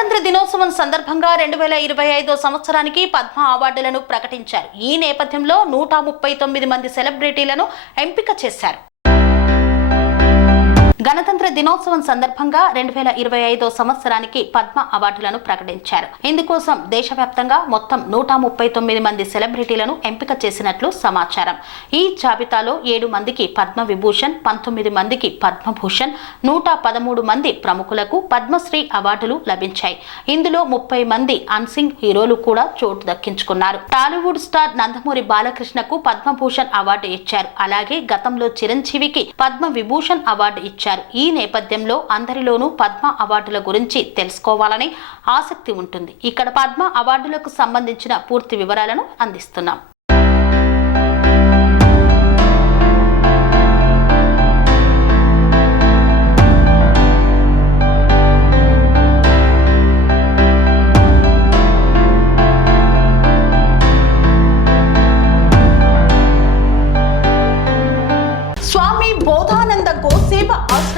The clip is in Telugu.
గణతంత్ర దినోత్సవం సందర్భంగా రెండు వేల ఇరవై ఐదో సంవత్సరానికి పద్మ అవార్డులను ప్రకటించారు. ఈ నేపథ్యంలో నూట ముప్పై తొమ్మిది మంది సెలబ్రిటీలను ఎంపిక చేశారు. గణతంత్ర దినోత్సవం సందర్భంగా రెండు వేల ఇరవై ఐదో సంవత్సరానికి పద్మ అవార్డులను ప్రకటించారు. ఇందుకోసం దేశవ్యాప్తంగా మొత్తం నూట ముప్పై తొమ్మిది మంది సెలబ్రిటీలను ఎంపిక చేసినట్లు సమాచారం. ఈ జాబితాలో ఏడు మందికి పద్మ విభూషణ్ పంతొమ్మిది మందికి పద్మభూషణ్ నూట పదమూడు మంది ప్రముఖులకు పద్మశ్రీ అవార్డులు లభించాయి. ఇందులో ముప్పై మంది అన్సింగ్ హీరోలు కూడా చోటు దక్కించుకున్నారు. టాలీవుడ్ స్టార్ నందమూరి బాలకృష్ణకు పద్మభూషణ్ అవార్డు ఇచ్చారు. అలాగే గతంలో చిరంజీవికి పద్మ విభూషణ్ అవార్డు ఇచ్చారు. ఈ నేపథ్యంలో అందరిలోనూ పద్మ అవార్డుల గురించి తెలుసుకోవాలని ఆసక్తి ఉంటుంది. ఇక్కడ పద్మ అవార్డులకు సంబంధించిన పూర్తి వివరాలను అందిస్తున్నాం.